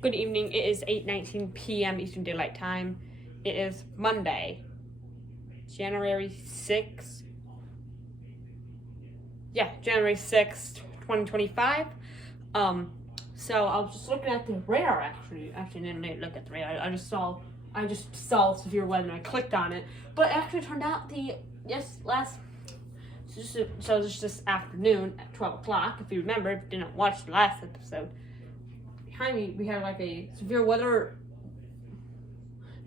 Good evening. It is 8:19 p.m. Eastern Daylight Time. It is Monday, January 6th. Yeah, January 6th, 2025. So I was just looking at the radar actually. Actually, I didn't look at the radar. I just saw severe weather and I clicked on it. But actually, it turned out so it was this afternoon at 12 o'clock. If you remember, if you didn't watch the last episode, behind me we had like a severe weather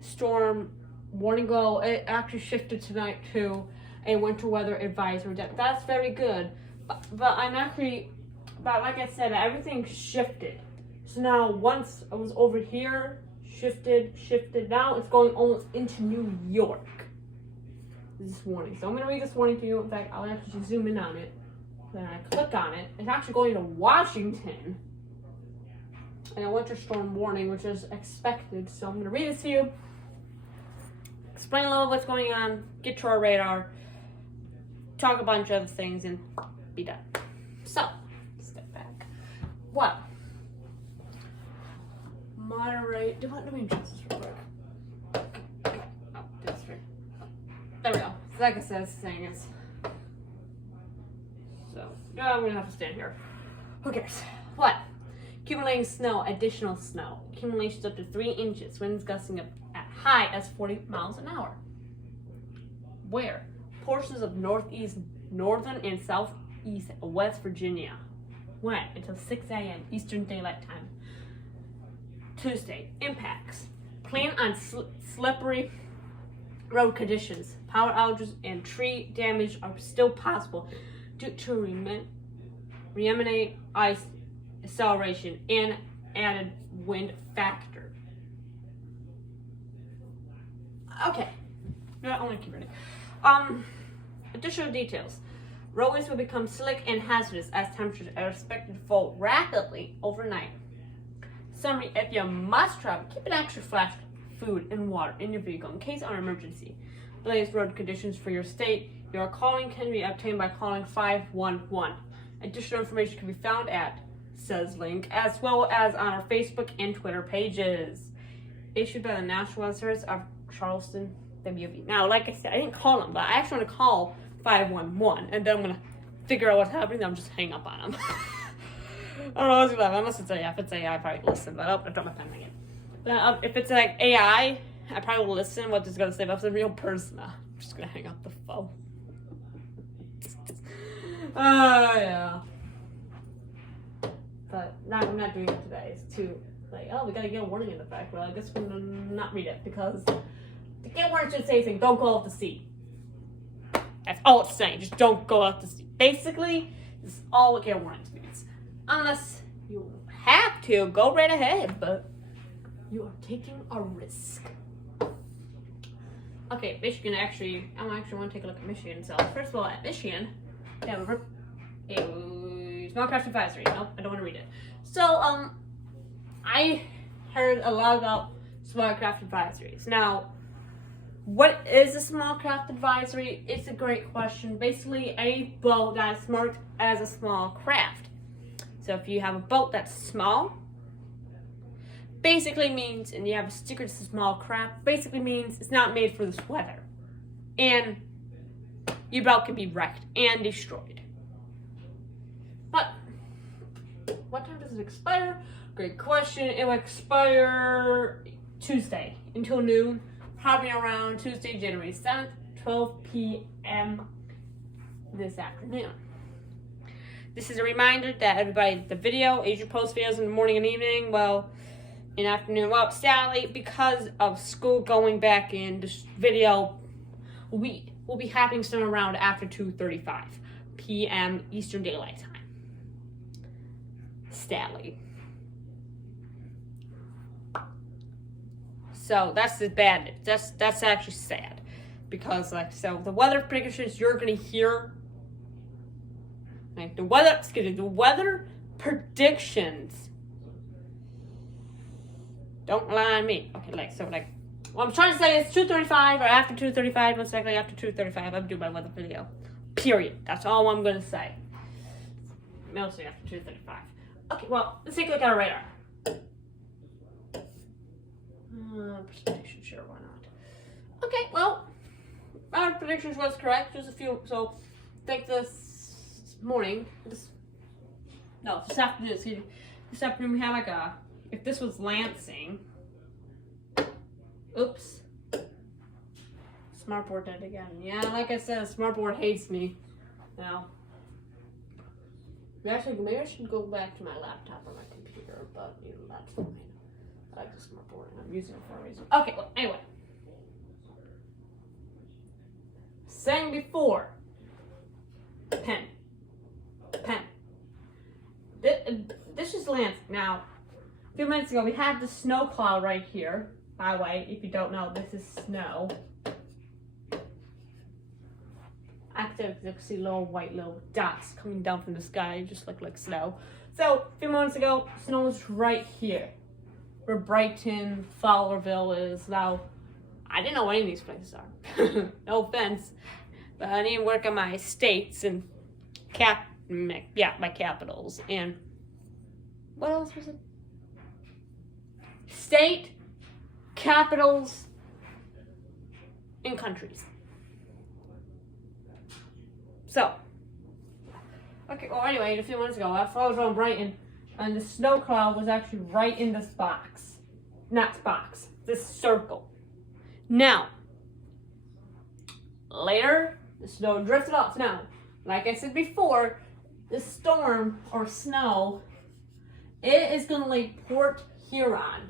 storm warning. Well, it actually shifted tonight to a winter weather advisory. That's very good. But like I said, everything shifted. So now once I was over here, shifted. Now it's going almost into New York. This warning. So I'm going to read this warning to you. In fact, I'll actually zoom in on it. Then I click on it. It's actually going to Washington. And a winter storm warning, which is expected. So I'm going to read it to you. Explain a little what's going on. Get to our radar. Talk a bunch of other things and be done. So, step back. What? Moderate. Let me adjust this real quick. There we go. So like I said, this thing is. So, I'm going to have to stand here. Who cares? What? Accumulating snow, additional snow. Accumulations up to 3 inches. Winds gusting up at high as 40 miles an hour. Where? Portions of northeast, northern, and southeast West Virginia. When? Until 6 a.m. Eastern Daylight Time. Tuesday. Impacts. Plan on slippery road conditions. Power outages and tree damage are still possible due to reminate ice acceleration and added wind factor. Okay. I want to keep reading. Additional details. Roadways will become slick and hazardous as temperatures are expected to fall rapidly overnight. Summary: if you must travel, keep an extra flask of food and water in your vehicle in case of an emergency. Latest road conditions for your state. Your calling can be obtained by calling 511. Additional information can be found at says link, as well as on our Facebook and Twitter pages. Issued by the National Weather Service of Charleston, WV. Now, like I said, I didn't call them, but I actually want to call 511, and then I'm going to figure out what's happening, then I'm just hang up on them. I don't know what's going to happen. Unless it's AI. If it's AI, I probably listen, but I dropped my pen again. But if it's like AI, I probably will listen what it's going to say, but if it's a real person, I'm just going to hang up the phone. Oh, yeah. But I'm not doing it today. It's too, like, oh, we got to get a warning in effect. Well, I guess we're going to not read it, because the get warning should say something, don't go out to sea. That's all it's saying, just don't go out to sea. Basically, this is all what get warnings means. Unless you have to, go right ahead, but you are taking a risk. Okay, Michigan I want to take a look at Michigan. So, first of all, at Michigan, they have a small craft advisory. Nope, I don't want to read it. So, I heard a lot about small craft advisories. Now, what is a small craft advisory? It's a great question. Basically, a boat that is marked as a small craft. So if you have a boat that's small, basically means, and you have a sticker that says small craft, basically means it's not made for this weather. And your boat can be wrecked and destroyed. But what time does it expire? Great question. It will expire Tuesday until noon. Probably around Tuesday, January 7th, 12 p.m. this afternoon. This is a reminder that everybody, the video, Asia Post videos in the morning and evening, in the afternoon. Well, Sally, because of school going back in, this video will be happening somewhere around after 2:35 p.m. Eastern Daylight Time. Sally. So that's the bad. That's actually sad, because the weather predictions you're gonna hear, the weather predictions don't lie on me. Okay, what I'm trying to say is 2:35 or after 2:35, most likely after 2:35, I'm doing my weather video. Period. That's all I'm gonna say. Mostly after 2:35. Okay, well, let's take a look at our radar. precipitation. Sure, why not? Okay, well, our predictions was correct. Just a few. So, I think this afternoon we had like a. If this was Lansing. Oops. Smartboard did it again. Yeah, like I said, Smartboard hates me. Now. Actually, maybe I should go back to my laptop or my computer, but you know, that's fine. I like the Smartboard and I'm using it for a reason. Okay, well, anyway. Saying before. Pen. This is Lansing. Now, a few minutes ago, we had the snow cloud right here. By the way, if you don't know, this is snow. Actually, you can see little white dots coming down from the sky, just like snow. So, a few moments ago, snow was right here, where Brighton, Fowlerville is. Now, I didn't know what any of these places are. No offense, but I need to work on my states and my capitals. And what else was it? State, capitals, and countries. So, okay, well, anyway, a few months ago, I was on Brighton, and the snow cloud was actually right in this box. Not box, this circle. Now, later, the snow drifted off. Now, like I said before, the storm, or snow, it is going to Lake Port Huron.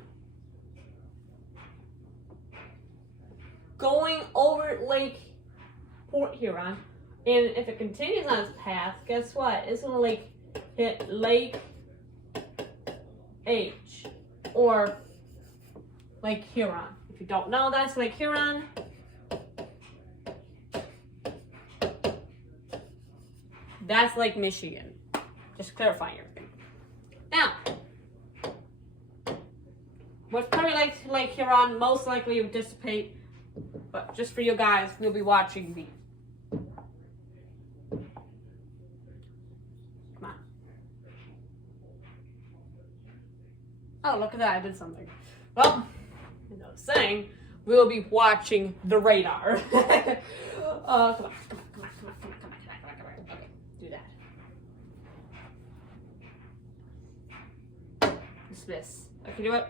Going over Lake Port Huron. And if it continues on its path, guess what? It's going to hit Lake H, or Lake Huron. If you don't know, that's Lake Huron. That's Lake Michigan. Just clarifying everything. Now, what's coming Lake Huron most likely will dissipate, but just for you guys, you'll be watching the. Oh, look at that, I did something. Well, as I was saying, we'll be watching the radar. Come on. Okay, do that. Dismiss. Okay, do it.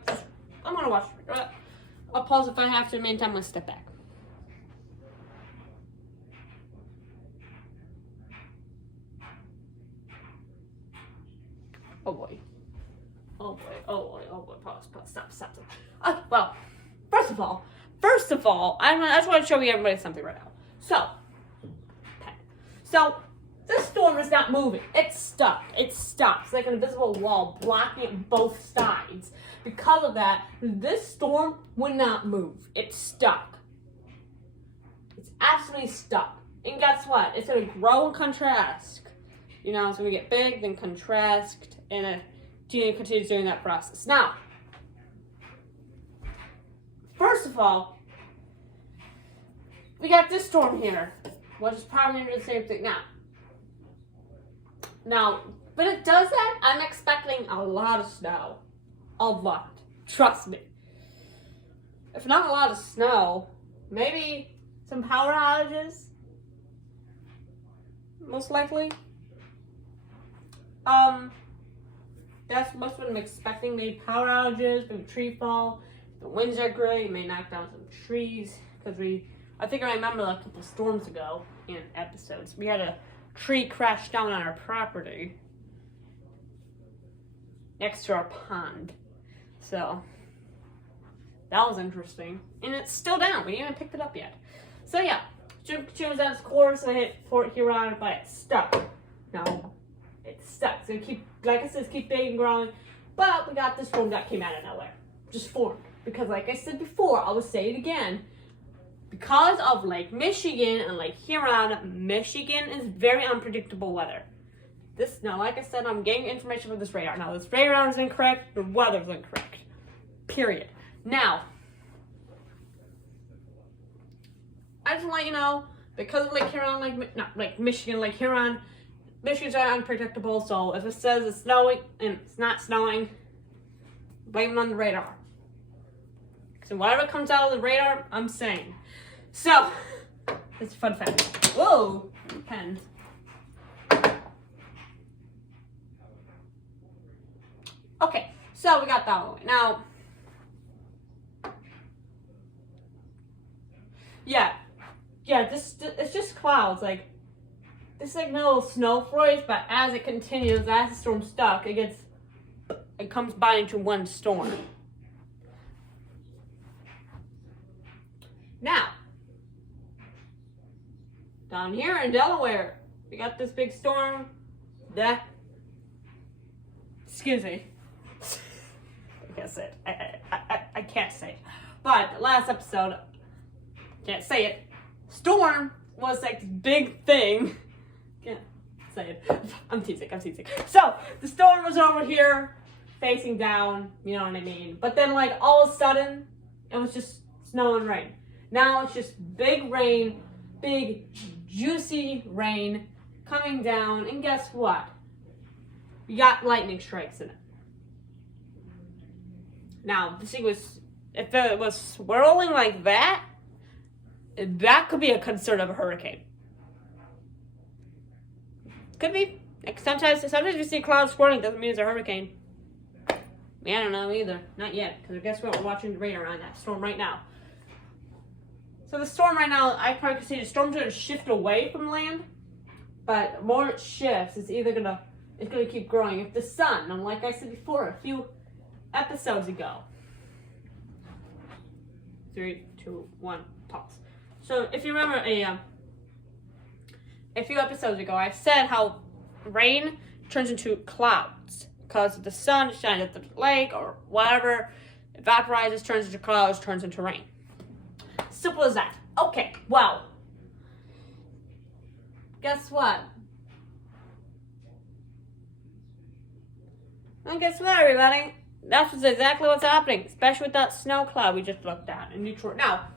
I'm gonna watch it. I'll pause if I have to. In the meantime, I'm gonna step back. Oh boy. Pause, stop. Well, first of all, I just want to show you everybody something right now. So, this storm is not moving. It's stuck. It's like an invisible wall blocking both sides. Because of that, this storm would not move. It's stuck. It's absolutely stuck. And guess what? It's going to grow and contrast. You know, it's going to get big, then contrast, and it continues doing that process. Now, first of all, we got this storm here, which is probably going to do the same thing now, but it does that, I'm expecting a lot of snow. A lot. Trust me. If not a lot of snow, maybe some power outages. Most likely. That's what I'm expecting. Maybe power outages, maybe tree fall. The winds are great. It may knock down some trees. Because I think I remember a couple storms ago in episodes, we had a tree crash down on our property next to our pond. So, that was interesting. And it's still down. We haven't picked it up yet. So, yeah. Choose its course and hit Port Huron, but it's stuck. No. It's stuck. So like I said, keep big and growing. But we got this storm that came out of nowhere. Just formed. Because like I said before, I will say it again. Because of Lake Michigan and Lake Huron, Michigan is very unpredictable weather. Now, like I said, I'm getting information from this radar. Now, this radar is incorrect. The weather is incorrect. Period. Now, I just want to let you know, because of Lake Huron, Lake Michigan, Lake Huron, Michigan's are unpredictable, so if it says it's snowing and it's not snowing, blame it on the radar. So whatever comes out of the radar, I'm saying. So, that's a fun fact. Whoa, pens. Okay, so we got that one. Now, yeah, it's just clouds. Like, it's like no snow flurries, but as it continues, as the storm's stuck, it comes by into one storm. Now, down here in Delaware, we got this big storm that, excuse me, I can't say it. I can't say it. But last episode, can't say it. Storm was like this big thing. Can't say it. I'm teasing. So the storm was over here, facing down. You know what I mean? But then, like all of a sudden, it was just snow and rain. Now it's just big rain, big juicy rain coming down, and guess what? We got lightning strikes in it. Now, the thing was, if it was swirling like that, that could be a concern of a hurricane. Could be. Like sometimes you see clouds swirling, doesn't mean it's a hurricane. I don't know either. Not yet, because guess what? We're watching the radar on that storm right now. So the storm right now, I probably could see the storm's going to shift away from land, but the more it shifts, it's gonna keep growing. If the sun, and like I said before, a few episodes ago. 3, 2, 1, pause. So if you remember a few episodes ago, I said how rain turns into clouds because the sun shines at the lake or whatever, evaporizes, turns into clouds, turns into rain. Simple as that. Okay, well, guess what? And guess what, everybody? That's exactly what's happening, especially with that snow cloud we just looked at in Detroit. Now,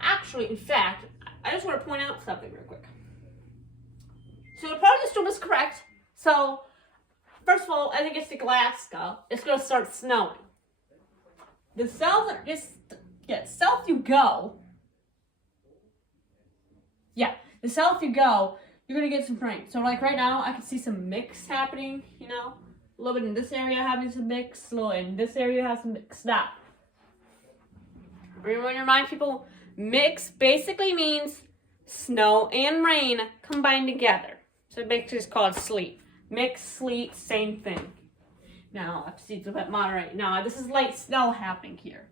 actually, in fact, I just want to point out something real quick. So the part of the storm is correct. So, first of all, I think it's Alaska. It's going to start snowing. The south you go. Yeah, the south you go, you're going to get some rain. So, like right now, I can see some mix happening, you know. A little bit in this area having some mix, a little in this area has some mix. Now, remind people, mix basically means snow and rain combined together. So it basically is called sleet. Mix, sleet, same thing. Now, I see it's a bit moderate. Now, this is light snow happening here.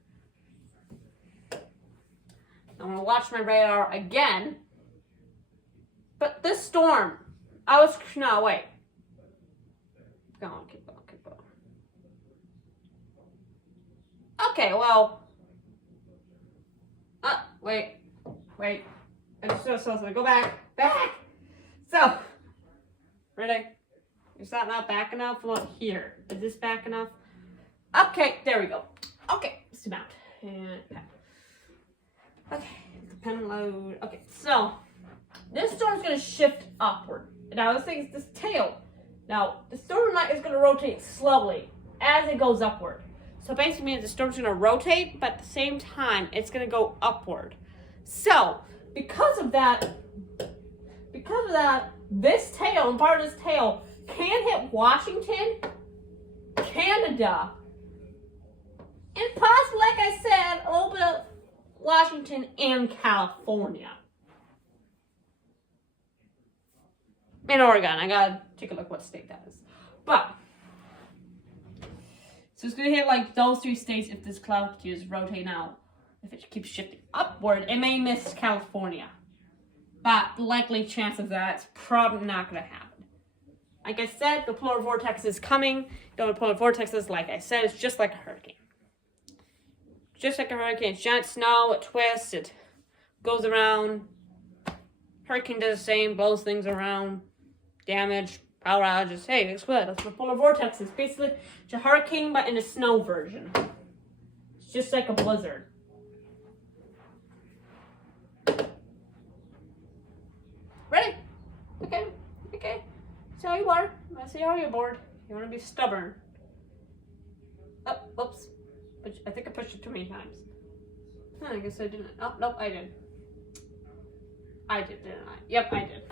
I'm going to watch my radar again. But this storm, wait. Go on, keep on. Okay, well. Wait. I just saw something. Go back. So, ready? Is that not back enough? Look here. Is this back enough? Okay, there we go. Okay, zoom out. And pen. Okay, pen load. Okay, so this storm's gonna shift upward. Now this thing is this tail. Now the storm is gonna rotate slowly as it goes upward. So basically means the storm's gonna rotate, but at the same time it's gonna go upward. So because of that, this tail and part of this tail can hit Washington, Canada, and possibly, like I said, a little bit of Washington and California. And Oregon. I gotta take a look what state that is. But, so it's gonna hit like those 3 states if this cloud continues rotating out. If it keeps shifting upward, it may miss California. But the likely chance of that's probably not gonna happen. Like I said, the polar vortex is coming. The polar vortex is, like I said, it's just like a hurricane. Just like a hurricane. It's giant snow, it twists, it goes around. Hurricane does the same, blows things around. Damage, power outages. Hey, it's good. That's what polar vortex is. Basically, it's a hurricane, but in a snow version. It's just like a blizzard. Ready? Okay. So you are. I see how you're bored. You want to be stubborn. Oh, whoops. I think I pushed it too many times. I guess I didn't. Oh, nope, I did. I did, didn't I? Yep, I did.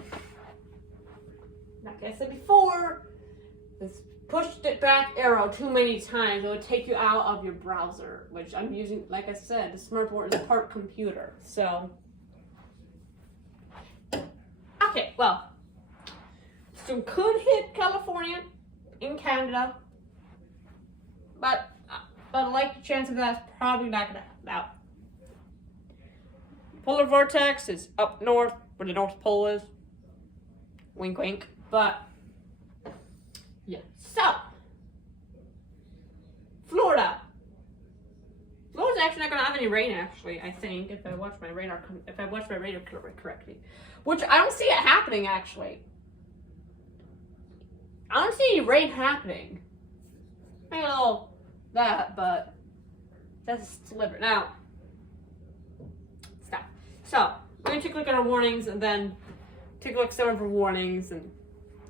Like I said before, this pushed it back arrow too many times. It would take you out of your browser, which I'm using, like I said, the smartboard is part computer. So, okay, well, some could hit California in Canada, but like the chance of that's probably not gonna happen. Now, polar vortex is up north where the North Pole is. Wink, wink. But yeah, so Florida's actually not gonna have any rain. Actually, I think if I watch my radar correctly, which I don't see it happening. Actually, I don't see any rain happening. I know that, but that's a sliver. Now, stop. So we're gonna take a look at our warnings and then take a look at some of our warnings and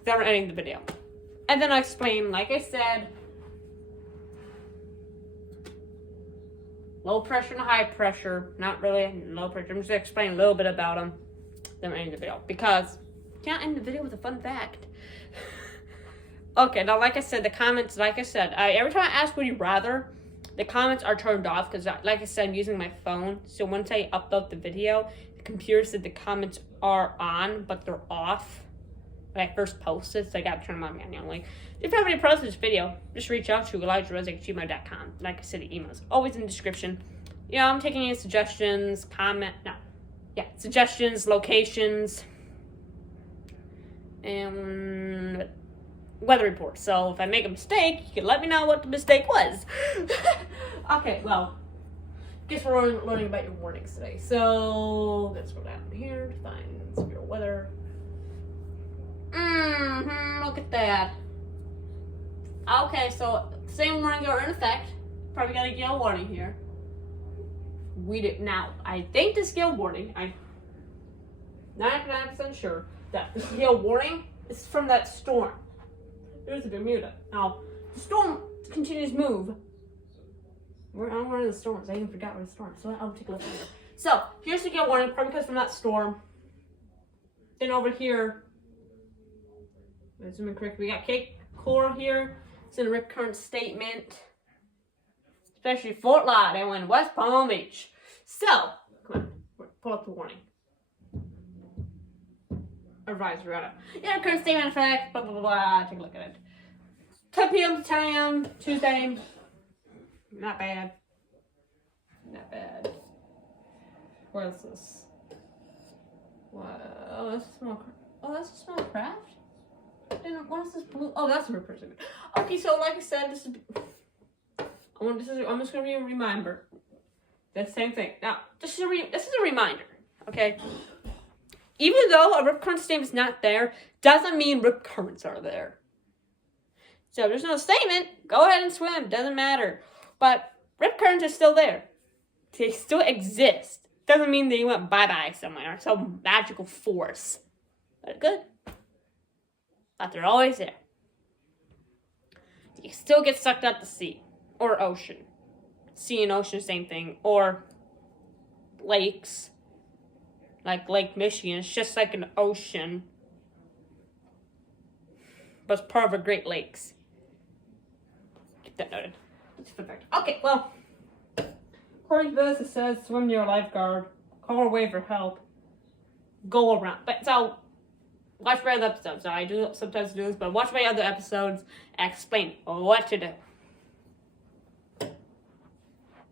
then we're ending the video. And then I'll explain, like I said, low pressure and high pressure. Not really low pressure. I'm just gonna explain a little bit about them. Then we're ending the video because you can't end the video with a fun fact. Okay, now like I said, the comments, every time I ask would you rather, the comments are turned off because, like I said, I'm using my phone. So once I upload the video, the computer said the comments are on, but they're off when I first posted, so I got to turn them on manually. If you have any problems with this video, just reach out to ElijahRezik@gmail.com. Like I said, the email is always in the description. You know, I'm taking any suggestions, suggestions, locations, and weather reports. So if I make a mistake, you can let me know what the mistake was. Okay, well, guess we're learning about your warnings today. So let's go down here to find severe weather. Look at that. Okay, so same warnings are in effect. Probably got a gale warning here. Now, I think this gale warning, I'm 99% sure that this gale warning is from that storm. There's a Bermuda. Now, the storm continues to move. I'm one of the storms. I even forgot where the storm is. So I'll take a look at it. So, here's the gale warning, probably because from that storm. Then over here, let's zoom in quick. We got Cape Coral here. It's in a rip current statement. Especially Fort Lauderdale and West Palm Beach. So, come on. Pull up the warning. Advisory rather. Yeah, current statement effect, blah, blah, blah, blah. Take a look at it. 10 p.m. to 10 a.m. Tuesday. Not bad. Not bad. Where is this? Wow, that's a small. Oh, that's a small craft. What is this blue? Oh, that's a person. Okay, so like I said, this is. I'm just gonna be a reminder. That same thing. Now, this is a reminder. Okay. Even though a rip current statement is not there, doesn't mean rip currents are there. So if there's no statement, go ahead and swim. Doesn't matter. But rip currents are still there. They still exist. Doesn't mean they went bye-bye somewhere. Some magical force. But good. But they're always there. You still get sucked out to sea. Or ocean. Sea and ocean, same thing. Or lakes. Like Lake Michigan. It's just like an ocean. But it's part of the Great Lakes. Get that noted. Okay, well. According to this, it says swim near a lifeguard. Call or wave for help. Go around. But so, watch my other episodes. So I do sometimes do this, but watch my other episodes and explain what to do.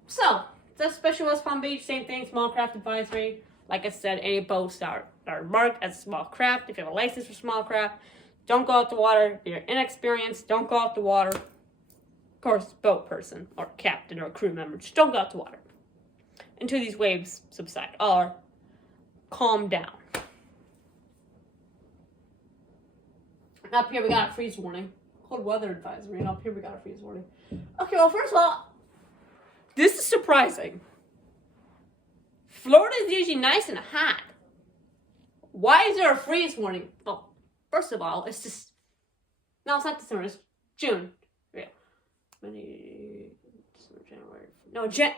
So, that's Special West Palm Beach, same thing, small craft advisory. Like I said, any boats that are marked as small craft, if you have a license for small craft, don't go out the water. If you're inexperienced, don't go out the water. Of course, boat person, or captain, or crew member, just don't go out the water until these waves subside, or calm down. Up here we got a freeze warning. Cold weather advisory, and up here we got a freeze warning. Okay, well, first of all, this is surprising. Florida is usually nice and hot. Why is there a freeze warning? Well, first of all, it's just... No, it's not December. It's June. Yeah. January.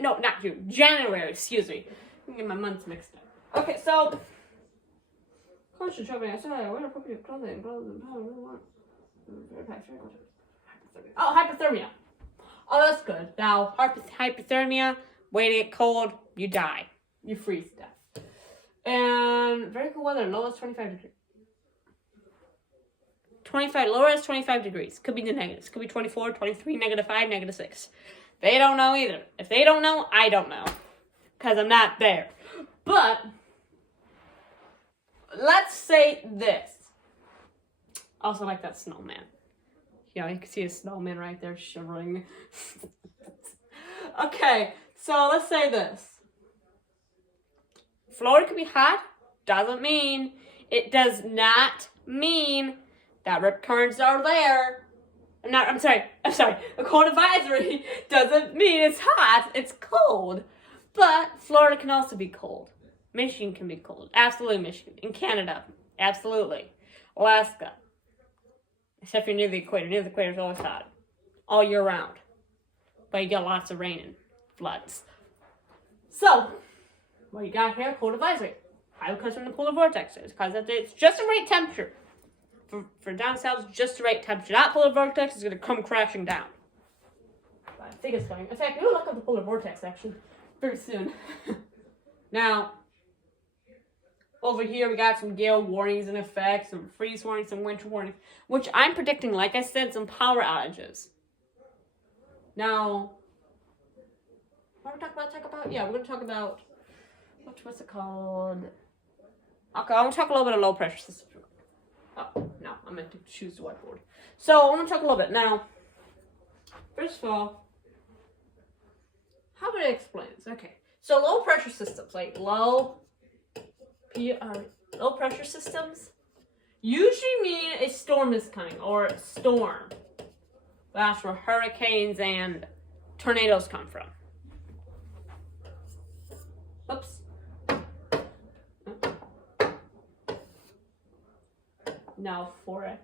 No, not June. January, excuse me. I'm getting my months mixed up. Okay, so caution shopping outside. Wear appropriate clothing. Oh, hypothermia. Oh, that's good. Now, hypothermia, when it cold, you die. You freeze to death. And very cool weather, low as 25 degrees. 25, lower as 25 degrees. Could be the negatives. Could be 24, 23, -5, -6. They don't know either. If they don't know, I don't know. Because I'm not there. But, let's say this. Also like that snowman. You know, you can see a snowman right there shivering. Okay, so let's say this. Florida could be hot. It does not mean that rip currents are there. I'm sorry. A cold advisory doesn't mean it's hot. It's cold. But Florida can also be cold. Michigan can be cold. Absolutely Michigan. In Canada. Absolutely. Alaska. Except for near the equator. Near the equator is always hot. All year round. But you get lots of rain and floods. So, what you got here? Cold advisory. High comes from the polar vortexes. Because it's just the right temperature. For down south, just the right temperature. That polar vortex is going to come crashing down. But I think it's going. In fact, we'll look up the polar vortex, actually, very soon. Now, over here, we got some gale warnings in effect, some freeze warnings, some winter warnings, which I'm predicting, like I said, some power outages. Now, what are we talk about? Yeah, we're going to talk about, what's it called? Okay, I want to talk a little bit of low pressure systems. Oh, no, I meant to choose the whiteboard. So, I want to talk a little bit. Now, first of all, how would I explain this? Okay, so low pressure systems, like low pressure systems, usually mean a storm is coming, or a storm. That's where hurricanes and tornadoes come from. Oops. Now for a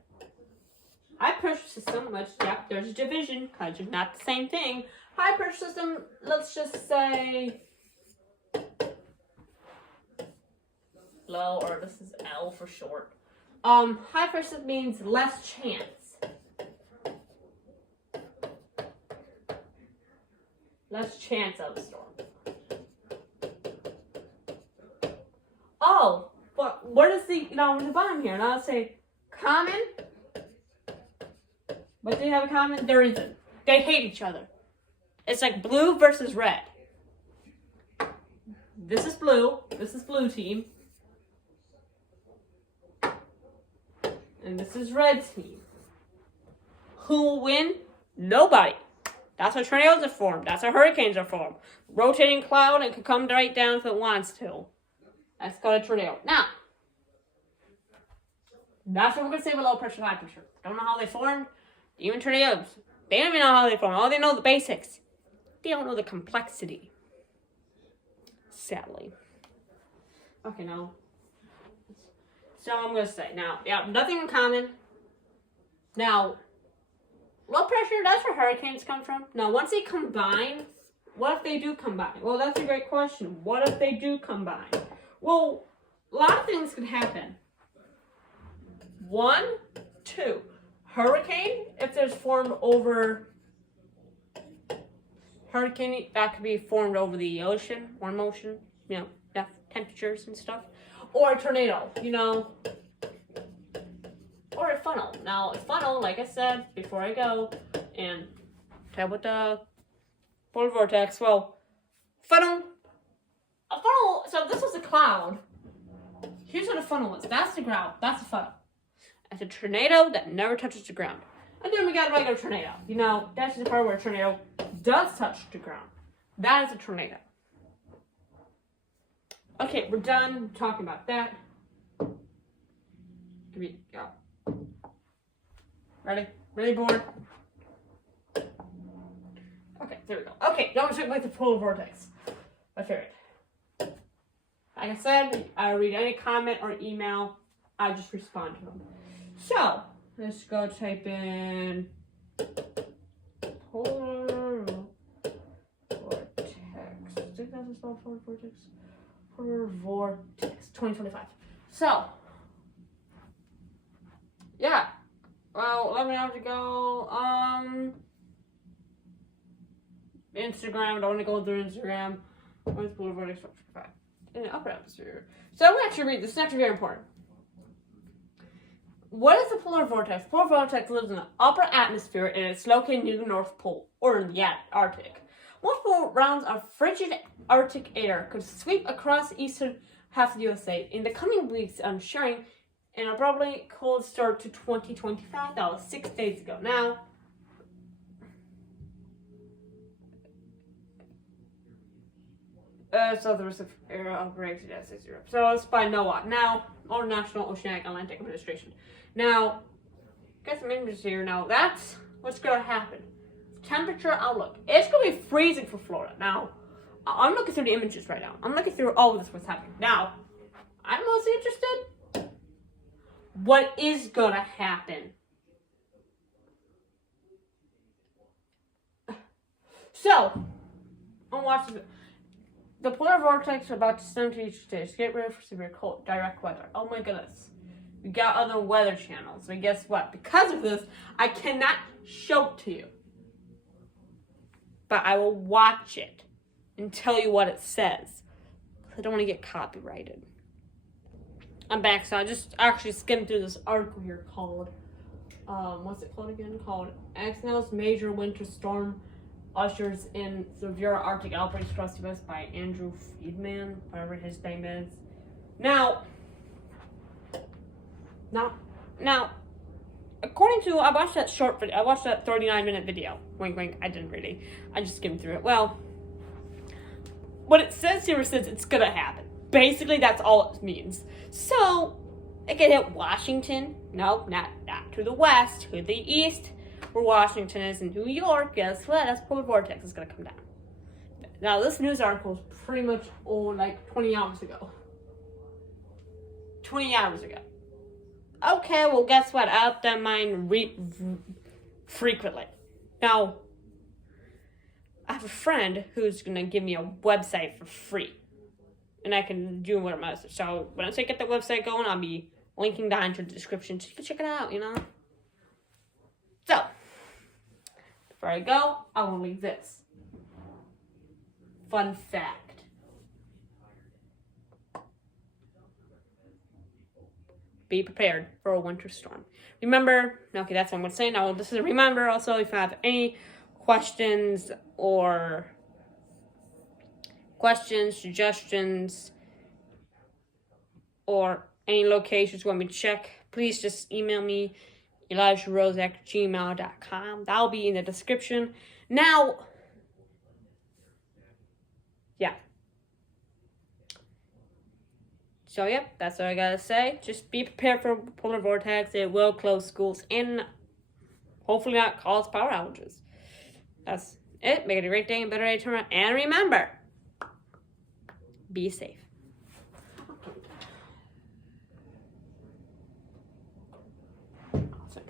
high pressure system, which, yep, there's a division, because it's not the same thing. High pressure system, let's just say low, or this is L for short. High pressure means less chance. Less chance of a storm. Oh, but what is the, on the bottom here? Now let's say common. What do they have in common? There isn't. They hate each other. It's like blue versus red. This is blue team. And this is red team. Who will win? Nobody. That's how tornadoes are formed. That's how hurricanes are formed. Rotating cloud, and can come right down if it wants to. That's called a tornado. Now, that's what we're going to say with low pressure and high pressure. Don't know how they formed. Even tornadoes. They don't even know how they form. All they know the basics. They don't know the complexity. Sadly. Okay, now. So I'm going to say. Now, yeah, nothing in common. Now, low pressure, that's where hurricanes come from. Now, once they combine, what if they do combine? Well, that's a great question. What if they do combine? Well, a lot of things could happen. 1, 2. Hurricane, if there's formed over hurricane, that could be formed over the ocean, warm ocean, temperatures and stuff. Or a tornado, or a funnel. Now, a funnel, like I said before I go, and talk about the polar vortex. Well, a funnel, so this was a cloud. Here's what a funnel is. That's the ground. That's a funnel. It's a tornado that never touches the ground. And then we got a regular tornado. That's the part where a tornado does touch the ground. That is a tornado. Okay, we're done talking about that. Give me, go. Ready? Really bored? Okay, there we go. Okay, now we're talking about the polar vortex. My favorite. Like I said, I read any comment or email. I just respond to them. So, let's go type in polar vortex. forecast is about polar vortex 2025. So, yeah. Well, 11 hours ago, Instagram, don't want to go through Instagram. What's polar vortex 2025? In the upper atmosphere. So we actually read this. It's actually very important. What is a polar vortex? Polar vortex lives in the upper atmosphere and it's located near the North Pole or in the Arctic. Multiple rounds of frigid Arctic air could sweep across the eastern half of the USA in the coming weeks, ensuring an abruptly cold start to 2025. That was 6 days ago. Now, so the risk of air outbreaks at 6 Europe. So it's by NOAA. Now, or National Oceanic and Atlantic Administration. Now, get some images here. Now, that's what's going to happen. Temperature outlook. It's going to be freezing for Florida. Now, I'm looking through the images right now. I'm looking through all of this, what's happening. Now, I'm mostly interested. What is going to happen? So, I'm watching the polar vortex about to stem to each stage. Get ready for severe cold, direct weather. Oh my goodness. We got other weather channels. But guess what? Because of this, I cannot show it to you. But I will watch it and tell you what it says. I don't want to get copyrighted. I'm back, so I just actually skimmed through this article here called, what's it called again? Called XNL's Major Winter Storm Ushers in Severe Arctic Outbreaks Across the U.S. by Andrew Friedman, whatever his name is. Now, according to, I watched that short video, I watched that 39-minute video. Wink, wink, I didn't really. I just skimmed through it. Well, what it says here says it's gonna happen. Basically, that's all it means. So, it could hit Washington. No, not to the west, to the east, where Washington is in New York. Guess what? That's polar vortex is gonna come down. Now, this news article is pretty much old, like 20 hours ago. 20 hours ago. Okay, well, guess what? I update mine frequently. Now, I have a friend who's gonna give me a website for free. And I can do what I'm supposed to. So when I say get the website going, I'll be linking down to the description so you can check it out, you know? So, before I go, I will leave this. Fun fact. Be prepared for a winter storm. Remember, okay, that's what I'm going to say now. This is a reminder also, if you have any questions or suggestions, or any locations you want me to check, please just email me, ElijahRose@gmail.com. That'll be in the description. Now, yeah. So, yep, that's what I gotta say. Just be prepared for polar vortex. It will close schools and hopefully not cause power outages. That's it. Make it a great day and better day tomorrow. And remember, be safe. I'll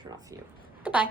turn off you. Goodbye.